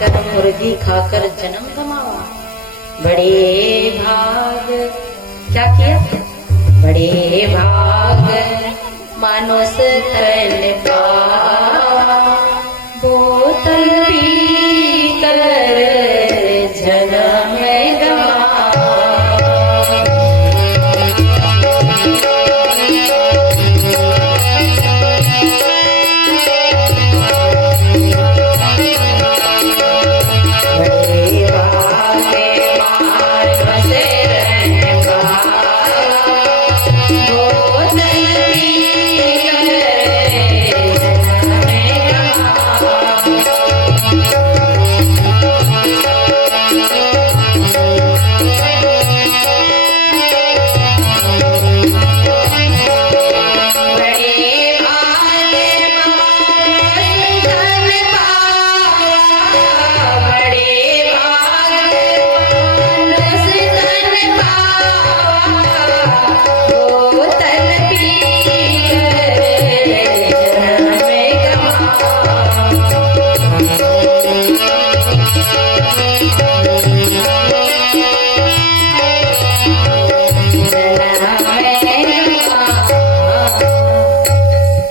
कर मुर्गी खाकर जन्म गंवावा। बड़े भाग क्या किया, बड़े भाग मानुष तन पावा, बोतल पी कर जन्म गंवावा।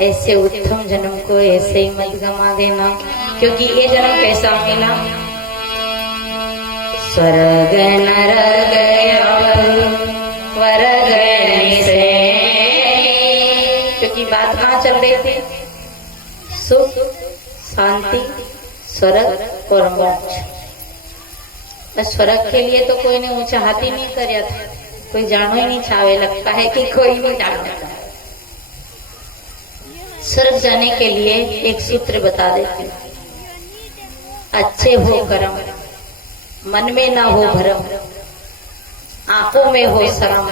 ऐसे उत्तम जन्म को ऐसे ही मत गंवा देना, क्योंकि ये जन्म कैसा मिला, स्वर्ग नरक वर्ग से। क्योंकि बात कहाँ चल रही थी, सुख शांति स्वर्ग और मोक्ष। स्वर्ग के लिए तो कोई ने ऊंचा हाथ ही नहीं करया था, कोई जानो ही नहीं चाहे, लगता है कि कोई नहीं जानता। स्वर्ग जाने के लिए एक सूत्र बता देते हैं, अच्छे हो कर्म, मन में ना हो भरम, आंखों में हो शर्म,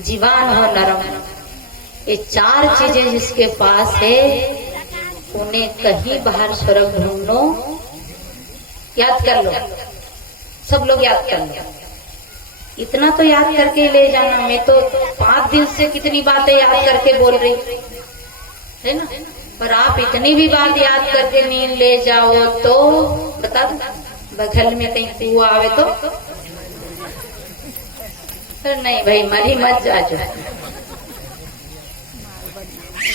जीवान हो नरम। ये चार चीजें जिसके पास है उन्हें कहीं बाहर स्वर्ग ढूंढो। याद कर लो, सब लोग याद कर लो, इतना तो याद करके ले जाना। मैं तो 5 दिन से कितनी बातें याद करके बोल रही है ना, पर आप इतनी भी बात याद करके नींद ले जाओ तो बता दो, बगल में कहीं कुआं आवे तो नहीं भाई, मरी मत जाओ।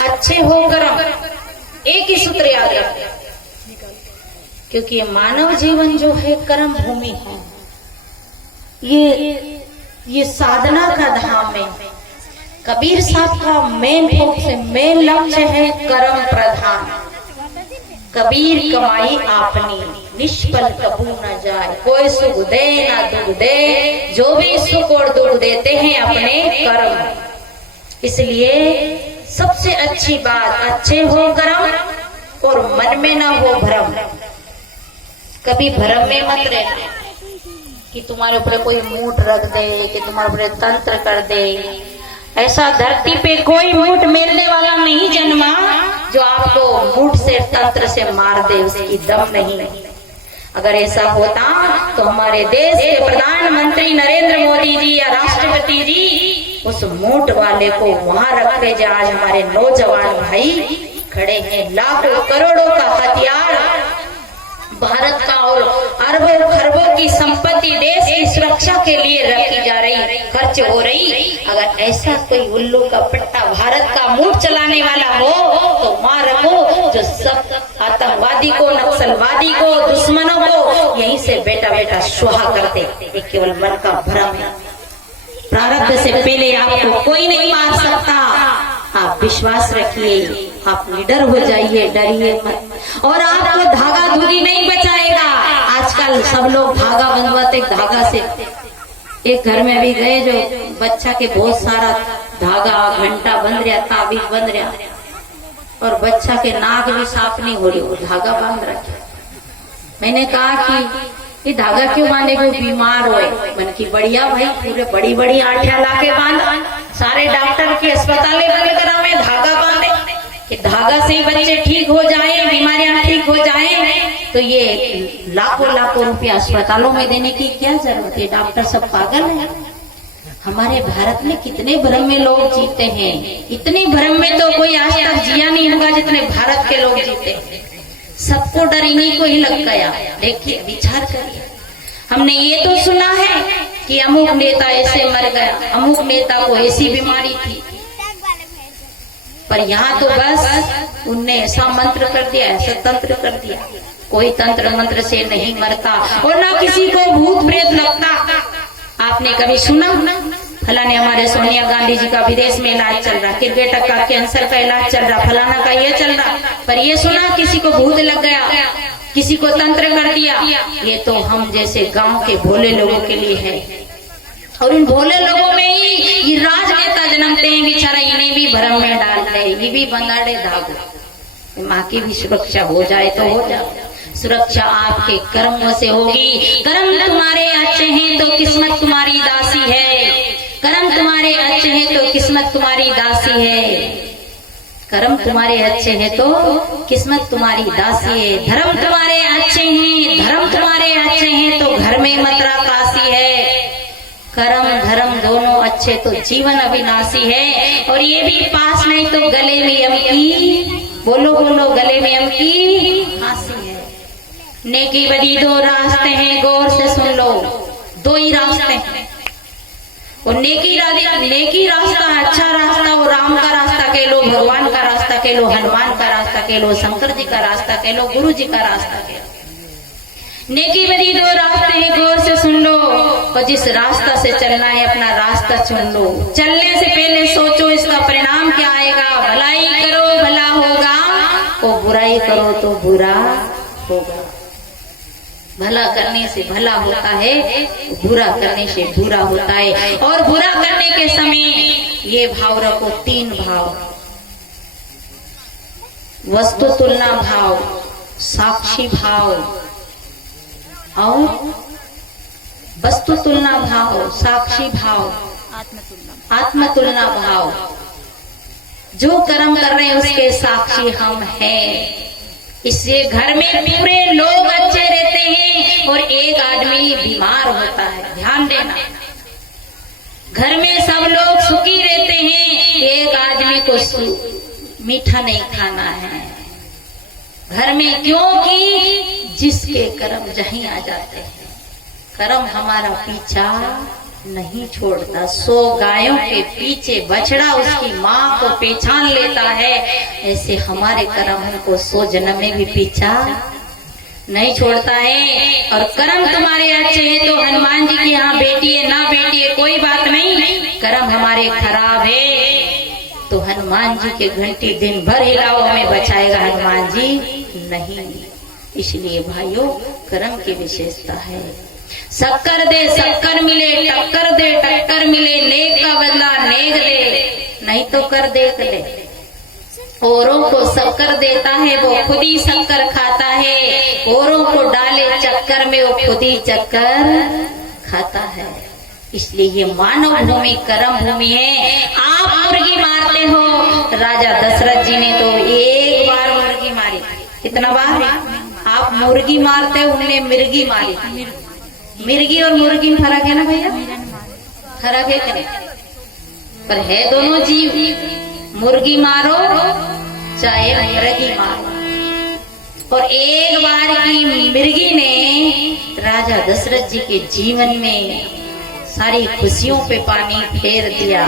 अच्छे हो कर्म, एक ही सूत्र याद रखो, क्योंकि मानव जीवन जो है कर्म भूमि है, ये साधना का धाम है। कबीर साहब का मेन फोकस, मेन लक्ष्य है कर्म प्रधान। कबीर कमाई आपनी, निष्फल कबू न जाए, कोई सुख दे ना दुख दे, जो भी सुख और दुख देते हैं अपने कर्म। इसलिए सबसे अच्छी बात, अच्छे हो कर्म और मन में ना हो भ्रम। कभी भ्रम में मत रहना कि तुम्हारे ऊपर कोई मूठ रख दे, कि तुम्हारे ऊपर तंत्र कर दे। ऐसा धरती पे कोई मूठ मिलने वाला नहीं जन्मा जो आपको मूठ से तंत्र से मार दे, उसकी दम नहीं। अगर ऐसा होता तो हमारे देश के प्रधानमंत्री नरेंद्र मोदी जी या राष्ट्रपति जी उस मूठ वाले को वहां रखते, जो आज हमारे नौजवान भाई खड़े हैं। लाखों करोड़ों का हथियार भारत का और अरबों खरबों की संपत्ति देश की सुरक्षा के लिए रखी जा रही, खर्च हो रही। अगर ऐसा कोई उल्लू का पट्टा भारत का मूठ चलाने वाला हो तो वहां रखो, जो सब आतंकवादी को, नक्सलवादी को, दुश्मनों को यहीं से बेटा बेटा सुहा करते। ये केवल मन का भ्रम है। प्रारब्ध से पहले आपको कोई नहीं मार सकता। आप विश्वास रखिए, आप निडर हो जाइए, डरिए मत। और आपको धागा धुरी नहीं बचाएगा। आजकल सब लोग धागा बंधवाते, धागा से। एक घर में अभी गए, जो बच्चा के बहुत सारा धागा घंटा बंध रहा, ताबीज बंध रहा, और बच्चा के नाक भी साफ नहीं हो रही, वो धागा बांध रखे। मैंने कहा कि ये धागा क्यों बांधे, क्यों बीमार होए। मन की बढ़िया भाई, पूरे बड़ी बड़ी आठिया लाके बांध, सारे डॉक्टर के अस्पताल बंद करा में धागा बांधे कि धागा से ही बच्चे ठीक हो जाए, बीमारियां ठीक हो जाए। तो ये लाखों लाखों रुपया अस्पतालों में देने की क्या जरूरत है। डॉक्टर सब पागल है। हमारे भारत में कितने भ्रम में लोग जीते हैं। इतनी भ्रम में तो कोई आज तक जिया नहीं होगा जितने भारत के लोग जीते हैं। सबको डर इन्हीं को ही लग गया। देखिए विचार करिए, हमने ये तो सुना है कि अमुक नेता ऐसे मर गया, अमुक नेता को ऐसी बीमारी थी, पर यहाँ तो बस उनने ऐसा मंत्र कर दिया, ऐसा तंत्र कर दिया। कोई तंत्र मंत्र से नहीं मरता और ना किसी को भूत प्रेत लगता। आपने कभी सुना फलाने हमारे सोनिया गांधी जी का विदेश में इलाज चल रहा, क्रिकेटर का कैंसर का इलाज चल रहा, फलाना का ये चल रहा, पर ये सुना किसी को भूत लग गया, किसी को तंत्र कर दिया? ये तो हम जैसे गांव के भोले लोगों के लिए है। और इन भोले लोगों में ही ये राजनेता जन्मते हैं, बेचारा इन्हें भी भ्रम में डाल रहे, ये भी बंगाड़े धागो। माँ की भी सुरक्षा हो जाए तो हो जाए। सुरक्षा आपके कर्मों से होगी। कर्म तुम्हारे अच्छे हैं तो किस्मत तुम्हारी दासी है। कर्म तुम्हारे अच्छे हैं तो किस्मत तुम्हारी दासी है। कर्म तुम्हारे अच्छे हैं तो किस्मत तुम्हारी दासी है। धर्म तुम्हारे अच्छे हैं, धर्म तुम्हारे अच्छे हैं तो घर में मतरा काशी है। कर्म धर्म दोनों अच्छे तो जीवन अविनाशी है। और ये भी पास नहीं तो गले में यम की, बोलो बोलो, गले में यम की फांसी है। नेकी बदी दो रास्ते हैं, गौर से सुन लो, दो ही रास्ते हैं। और नेकी रास्ता, अच्छा रास्ता, वो राम का रास्ता कह लो, भगवान का रास्ता कह लो, हनुमान का रास्ता कह लो, शंकर जी का रास्ता कह लो, गुरु जी का रास्ता कह लो। नेकी बदी दो रास्ते हैं, गौर से सुन लो, और जिस रास्ता से चलना है अपना रास्ता चुन लो। चलने से पहले सोचो इसका परिणाम क्या आएगा। भलाई करो भला होगा, और बुराई करो तो बुरा होगा। भला करने से भला होता है, बुरा करने से बुरा होता है। और बुरा करने के समय ये भाव रखो, 3 भाव, वस्तु तुलना भाव, साक्षी भाव और वस्तु तुलना भाव, साक्षी भाव, आत्म तुलना भाव। जो कर्म कर रहे हैं उसके साक्षी हम हैं। इससे घर में पूरे लोग अच्छे रहते हैं और एक आदमी बीमार होता है। ध्यान देना, घर में सब लोग सुखी रहते हैं, एक आदमी को मीठा नहीं खाना है घर में, क्योंकि जिसके कर्म जहीं आ जाते हैं। कर्म हमारा पीछा नहीं छोड़ता। 100 गायों के पीछे बछड़ा उसकी माँ को पहचान लेता है, ऐसे हमारे कर्म हमको 100 जन्म में भी पीछा नहीं छोड़ता है। और कर्म तुम्हारे अच्छे हैं तो हनुमान जी की यहाँ बेटी है ना बेटी है कोई बात नहीं, कर्म हमारे खराब है तो हनुमान जी के घंटी दिन भर हिलाओ हमें बचाएगा हनुमान जी नहीं। इसलिए भाइयों, कर्म की विशेषता है। शक्कर दे शक्कर मिले, टक्कर दे टक्कर मिले, नेक का बदला नेक दे, नहीं तो कर देख ले। औरों को शक्कर देता है वो खुद ही शक्कर खाता है, औरों को डाले चक्कर में वो खुद ही चक्कर खाता है। इसलिए ये मानव भूमि कर्म भूमि है। आप मुर्गी मारते हो, राजा दशरथ जी ने तो एक बार मुर्गी मारी। कितना बार? आप मुर्गी मारते हो, उन्होंने मिर्गी मारी। मिर्गी और मुर्गी में फर्क है ना भैया? फर्क है क्या? पर है दोनों जीव। मुर्गी मारो चाहे मिर्गी मारो। और एक बार की मिर्गी ने राजा दशरथ जी के जीवन में सारी खुशियों पे पानी फेर दिया।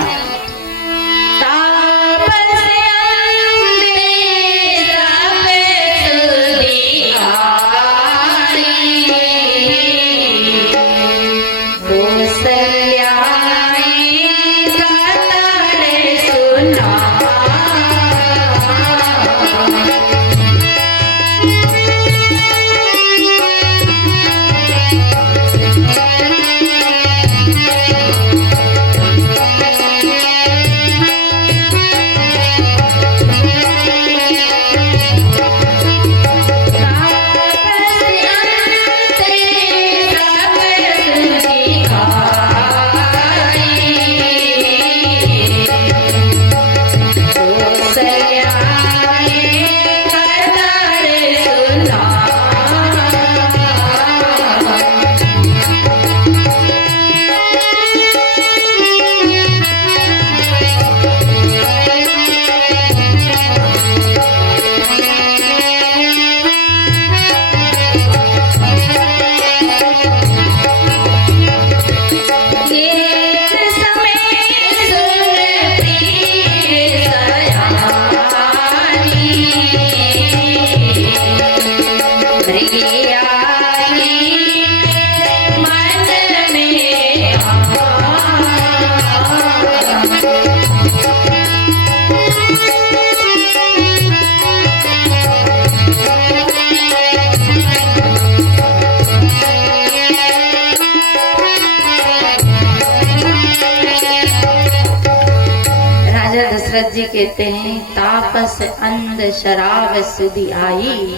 दशरथ जी कहते हैं तापस अंध शराब सुधी आई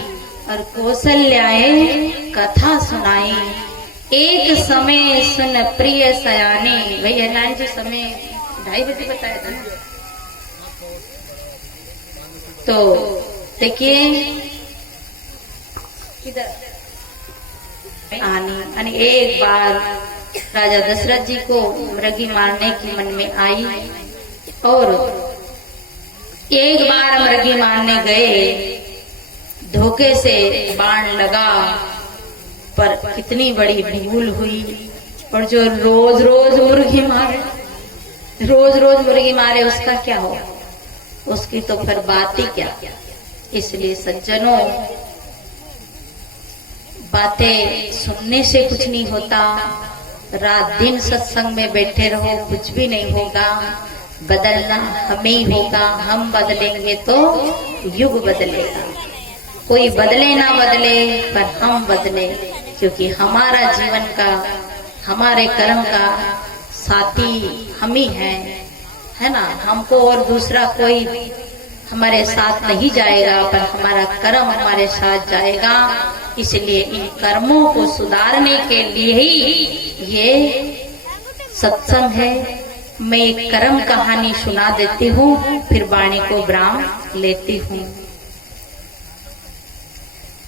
और कौशल्याए कथा सुनाई। एक समय सुन प्रिय सयाने, भैया नारायण जी समय 2:30 बजे बताया था। तो देखिए आनी एक बार राजा दशरथ जी को मृगी मारने की मन में आई और एक बार मृगी मारने गए, धोखे से बाण लगा पर कितनी बड़ी भूल हुई। और जो रोज रोज मुर्गी मारे उसका क्या हो, उसकी तो फिर बात ही क्या। इसलिए सज्जनों, बातें सुनने से कुछ नहीं होता, रात दिन सत्संग में बैठे रहो कुछ भी नहीं होगा। बदलना हमें ही होगा, हम बदलेंगे तो युग बदलेगा। कोई बदले ना बदले पर हम बदले, क्योंकि हमारा जीवन का, हमारे कर्म का साथी हम ही है ना। हमको और दूसरा कोई हमारे साथ नहीं जाएगा, पर हमारा कर्म हमारे साथ जाएगा। इसलिए इन कर्मों को सुधारने के लिए ही ये सत्संग है। मैं एक कर्म कहानी सुना देती हूँ, फिर वाणी को विराम लेती हूँ।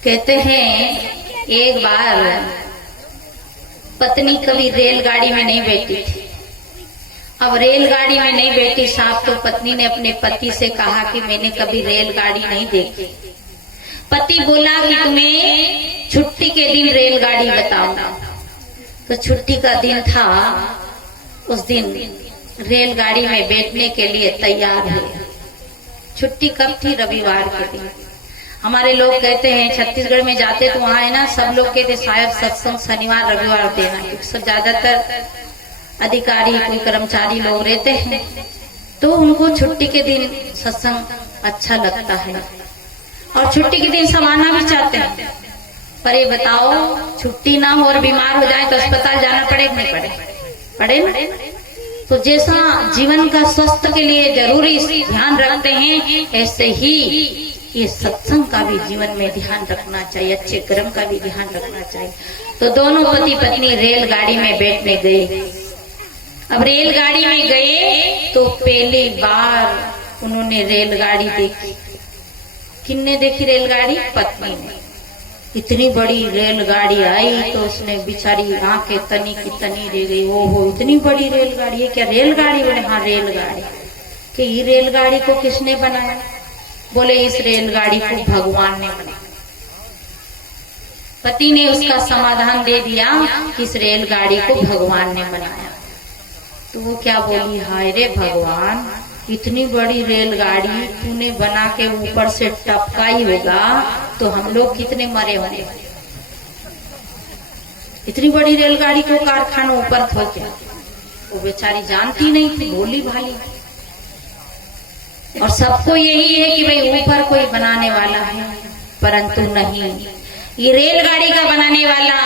कहते हैं एक बार पत्नी कभी रेलगाड़ी में नहीं बैठी थी। अब रेलगाड़ी में नहीं बैठी साहब, तो पत्नी ने अपने पति से कहा कि मैंने कभी रेलगाड़ी नहीं देखी। पति बोला कि तुम्हें छुट्टी के दिन रेलगाड़ी बताऊंगा। तो छुट्टी का दिन था, उस दिन रेलगाड़ी में बैठने के लिए तैयार हुए। छुट्टी कब थी? रविवार के दिन। हमारे लोग कहते हैं छत्तीसगढ़ में जाते तो वहां है ना, सब लोग कहते शायद सत्संग शनिवार रविवार देना, क्योंकि सब ज्यादातर अधिकारी कोई कर्मचारी लोग रहते हैं, तो उनको छुट्टी के दिन सत्संग अच्छा लगता है और छुट्टी के दिन समाना भी चाहते हैं। पर ये बताओ, छुट्टी ना हो और बीमार हो जाए तो अस्पताल जाना पड़े नहीं पड़े ना। तो जैसा जीवन का स्वास्थ्य के लिए जरूरी ध्यान रखते हैं, ऐसे ही ये सत्संग का भी जीवन में ध्यान रखना चाहिए, अच्छे कर्म का भी ध्यान रखना चाहिए। तो दोनों पति पत्नी रेलगाड़ी में बैठने गए। अब रेलगाड़ी में गए तो पहली बार उन्होंने रेलगाड़ी देखी। किसने देखी रेलगाड़ी? पत्नी ने। इतनी बड़ी रेलगाड़ी आई तो उसने बेचारी आंखें तनी की तनी रह गई। ओहो, इतनी बड़ी रेलगाड़ी है, क्या रेलगाड़ी? बोले हाँ रेलगाड़ी। कि ये रेलगाड़ी को किसने बनाया? बोले इस रेलगाड़ी को भगवान ने बनाया। पति ने उसका समाधान दे दिया कि इस रेलगाड़ी को भगवान ने बनाया। तो वो क्या बोली, हाय रे भगवान, इतनी बड़ी रेलगाड़ी तूने बना के ऊपर से टपकाई होगा तो हम लोग कितने मरे होंगे। इतनी बड़ी रेलगाड़ी को कारखाना ऊपर थो क्या। वो बेचारी जानती नहीं थी, भोली भाली। और सबको यही है कि भाई ऊपर कोई बनाने वाला है, परंतु नहीं। ये रेलगाड़ी का बनाने वाला,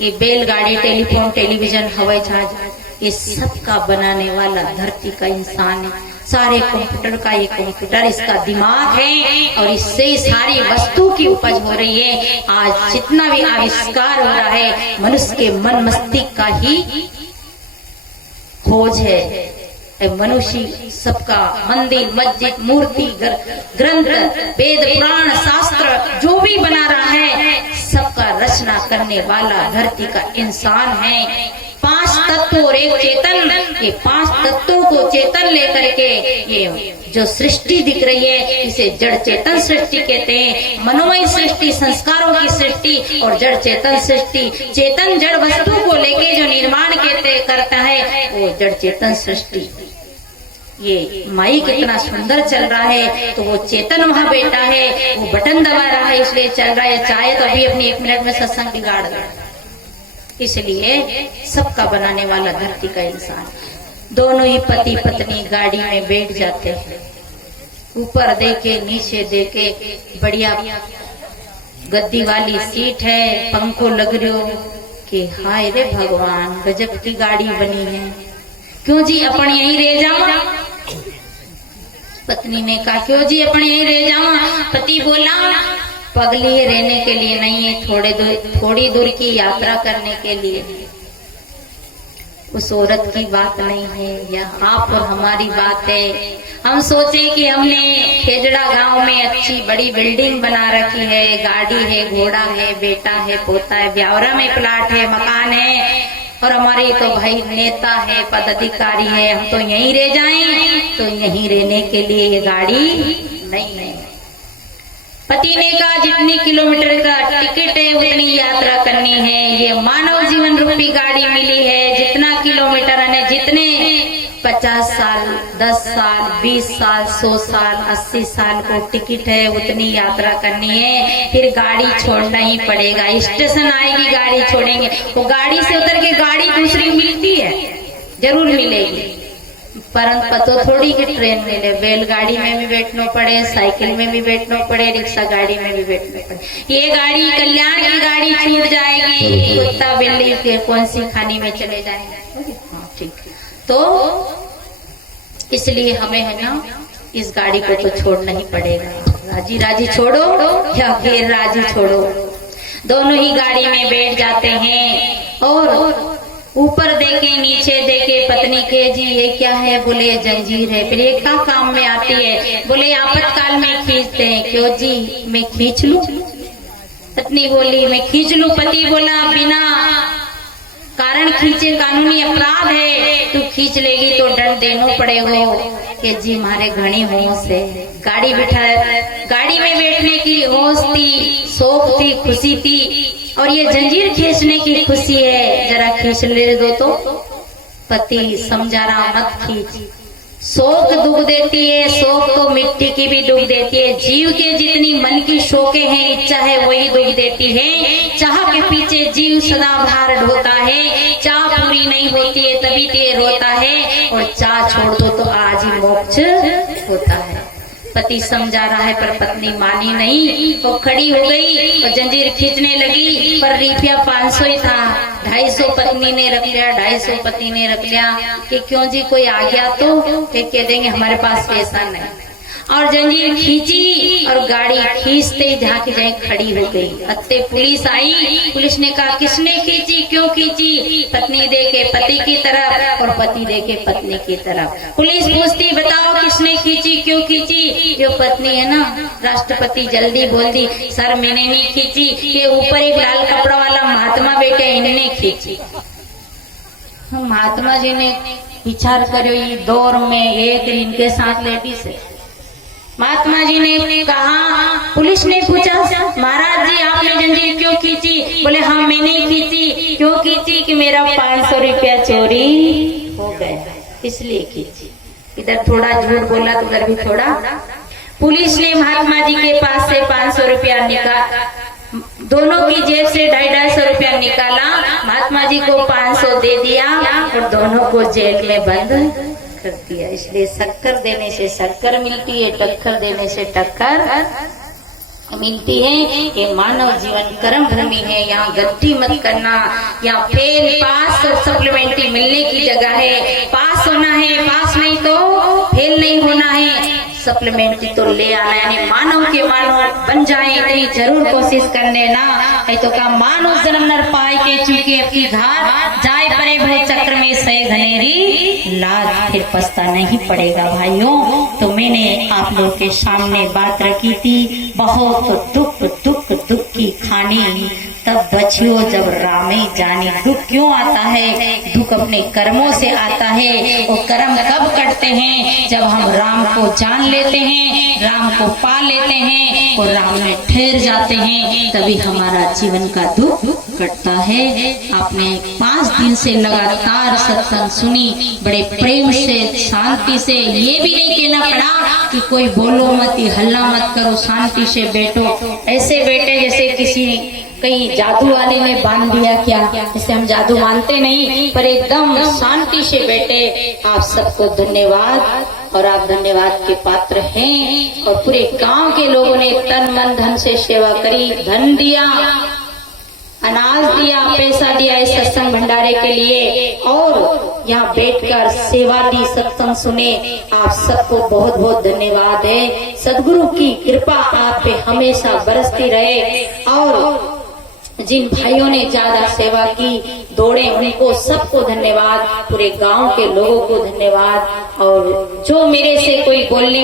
ये बैलगाड़ी, टेलीफोन, टेलीविजन, हवाई जहाज, ये सब का बनाने वाला धरती का इंसान है। सारे कंप्यूटर का ये कंप्यूटर इसका दिमाग है और इससे सारी वस्तु की उपज हो रही है। आज जितना भी आविष्कार हो रहा है मनुष्य के मन मस्तिष्क का ही खोज है। मनुष्य सबका मंदिर, मस्जिद, मूर्ति, ग्रंथ, वेद, पुराण, शास्त्र जो भी बना रहा है सबका रचना करने वाला धरती का इंसान है। 5 तत्व और एक चेतन, ये 5 तत्वों को चेतन लेकर के ये जो सृष्टि दिख रही है इसे जड़ चेतन सृष्टि कहते हैं। मनोमय सृष्टि, संस्कारों की सृष्टि और जड़ चेतन सृष्टि। चेतन जड़ वस्तु को लेके जो निर्माण करता है वो जड़ चेतन सृष्टि। ये माई कितना सुंदर चल रहा है तो वो चेतन वहां बैठा है, वो बटन दबा रहा है इसलिए चल रहा है। चाहे तो अभी अपनी 1 मिनट में सत्संग बिगाड़ दे। इसलिए सबका बनाने वाला धरती का इंसान। दोनों ही पति पत्नी गाड़ी में बैठ जाते हैं। ऊपर देखे नीचे देखे, बढ़िया गद्दी वाली सीट है, पंखो लग रही हो कि हाय रे भगवान, गजब की गाड़ी बनी है। क्यों जी अपन यहीं रह जाओ, पत्नी ने कहा क्यों जी अपने यहीं रह जाऊं। पति बोला पगली है, रहने के लिए नहीं है, थोड़ी दूर की यात्रा करने के लिए। उस औरत की बात नहीं है, यह आप और हमारी बात है। हम सोचे कि हमने खेजड़ा गांव में अच्छी बड़ी बिल्डिंग बना रखी है, गाड़ी है, घोड़ा है, बेटा है, पोता है, ब्यावरा में प्लाट है, मकान है, और हमारे तो भाई नेता है, पदाधिकारी है, हम तो यहीं रह जाएं। तो यहीं रहने के लिए ये गाड़ी नहीं है। पति ने कहा जितनी किलोमीटर का टिकट है उतनी यात्रा करनी है। ये मानव जीवन रूपी गाड़ी मिली है, जितना किलोमीटर है, जितने 50 साल, 10 साल, 20 साल, 100 साल, 80 साल को टिकट है, उतनी यात्रा करनी है। फिर गाड़ी छोड़ना ही पड़ेगा। स्टेशन आएगी गाड़ी छोड़ेंगे, वो गाड़ी से उतर के गाड़ी दूसरी मिलती है, जरूर मिलेगी, परंतु पतो थोड़ी कि ट्रेन मिले। बैलगाड़ी में भी बैठना पड़े, साइकिल में भी बैठना पड़े, रिक्शा गाड़ी में भी बैठना पड़े। ये गाड़ी कल्याण की गाड़ी छूट जाएगी, कुत्ता बिल्ली के कौन सी खानी में चले जाएंगे। हाँ ठीक, तो इसलिए हमें है ना इस गाड़ी को तो छोड़ना ही पड़ेगा। राजी राजी छोड़ो या फिर राजी छोड़ो, दोनों ही गाड़ी में बैठ जाते हैं। और ऊपर देखे नीचे देखे, पत्नी के जी ये क्या है, बोले जंजीर है। फिर ये क्या काम में आती है, बोले आपातकाल में खींचते हैं। क्यों जी मैं खींच लूं? पत्नी बोली मैं खींच लूं। पति बोला बिना कारण खींचे कानूनी अपराध है, तू खींच लेगी तो दंड देना पड़ेगा। कि जी हमारे घनी होश है, गाड़ी में बैठने की होश थी, शौक थी, खुशी थी, और ये जंजीर खींचने की खुशी है, जरा खींच ले दो। तो पति समझा रहा मत खींच, शौक दुख देती है, शौक तो मिट्टी की भी दुख देती है। जीव के जितनी मन की शौकें हैं, इच्छा है, वही दुख देती है। चाह के पीछे जीव सदा भार ढोता है, चाह पूरी नहीं होती है तभी ते रोता है, और चाह छोड़ दो तो आज ही मोक्ष होता है। पति समझा रहा है पर पत्नी मानी नहीं, वो खड़ी हो गई और जंजीर खींचने लगी। पर रुपया 500 ही था, 250 पत्नी ने रख लिया, 250 पति ने रख लिया। कि क्यों जी कोई आ गया तो कह देंगे हमारे पास पैसा नहीं। और जंजीर खींची और गाड़ी खींचते ही जहाँ की जहाँ खड़ी हो गई। अत्ते पुलिस आई, पुलिस ने कहा किसने खींची, क्यों खींची? पत्नी देखे पति की तरफ और पति देखे पत्नी की तरफ। पुलिस पूछती बताओ किसने खींची, क्यों खींची? जो पत्नी है ना, राष्ट्रपति जल्दी बोल दी सर मैंने नहीं खींची, ये ऊपर एक लाल कपड़ा वाला महात्मा बैठे इन्होंने खींची। महात्मा जी ने विचार करो ये दौर में एक इनके साथ लेडीज है। महात्मा जी ने कहा, पुलिस ने पूछा महाराज जी आपने जंजीर क्यों खींची? बोले हाँ मैंने खींची। क्यों खींची? कि मेरा 500 रुपया चोरी हो गया इसलिए खींची। इधर थोड़ा झूठ बोला तो उधर भी थोड़ा। पुलिस ने महात्मा जी के पास से 500 रुपया निकाला, दोनों की जेब से 250 रुपया निकाला, महात्मा जी को 500 दे दिया और दोनों को जेल में बंद कर दिया। इसलिए शक्कर देने से शक्कर मिलती है, टक्कर देने से टक्कर मिलती है। ये मानव जीवन कर्म भूमि है, यहाँ गलती मत करना। यहाँ फेल पास और सप्लीमेंट्री मिलने की जगह है। पास होना है, पास नहीं तो फेल नहीं होना है, सप्लीमेंट्री तो ले आना है। यानी मानव के मानव बन जाए इतनी जरूर कोशिश कर लेना। नहीं तो का मानव जन्म नर पाए के चुके अपनी घाट जाए परे भव चक्र में सहे घनेरी लाज, फिर पछता नहीं पड़ेगा। भाइयों तो मैंने आप लोग के सामने बात रखी थी, बहुत दुख की खानी तब बचियो जब रामे जाने। दुख क्यों आता है? दुख अपने कर्मों से आता है। वो कर्म कब करते हैं? जब हम राम को जान लेते हैं, राम को पा लेते हैं और राम में ठहर जाते हैं, तभी हमारा जीवन का दुख कटता है। आपने 5 दिन से लगातार सत्संग सुनी, बड़े प्रेम से शांति से। ये भी नहीं कहना पड़ा कि कोई बोलो मत, हल्ला मत करो, शांति से बैठो। ऐसे बैठे जैसे किसी कहीं जादू वाले ने बांध दिया क्या, जैसे हम जादू मानते नहीं, पर एकदम शांति से बैठे। आप सबको धन्यवाद, और आप धन्यवाद के पात्र हैं। और पूरे गांव के लोगों ने तन मन धन से सेवा करी, धन दिया। अनाज दिया, पैसा दिया इस सत्संग भंडारे के लिए और यहाँ बैठकर सेवा दी, सत्संग सुने। आप सबको बहुत बहुत धन्यवाद है। सदगुरु की कृपा आप पे हमेशा बरसती रहे और जिन भाइयों ने ज्यादा सेवा की दौड़े उनको सबको धन्यवाद, पूरे गांव के लोगों को धन्यवाद। और जो मेरे से कोई बोलने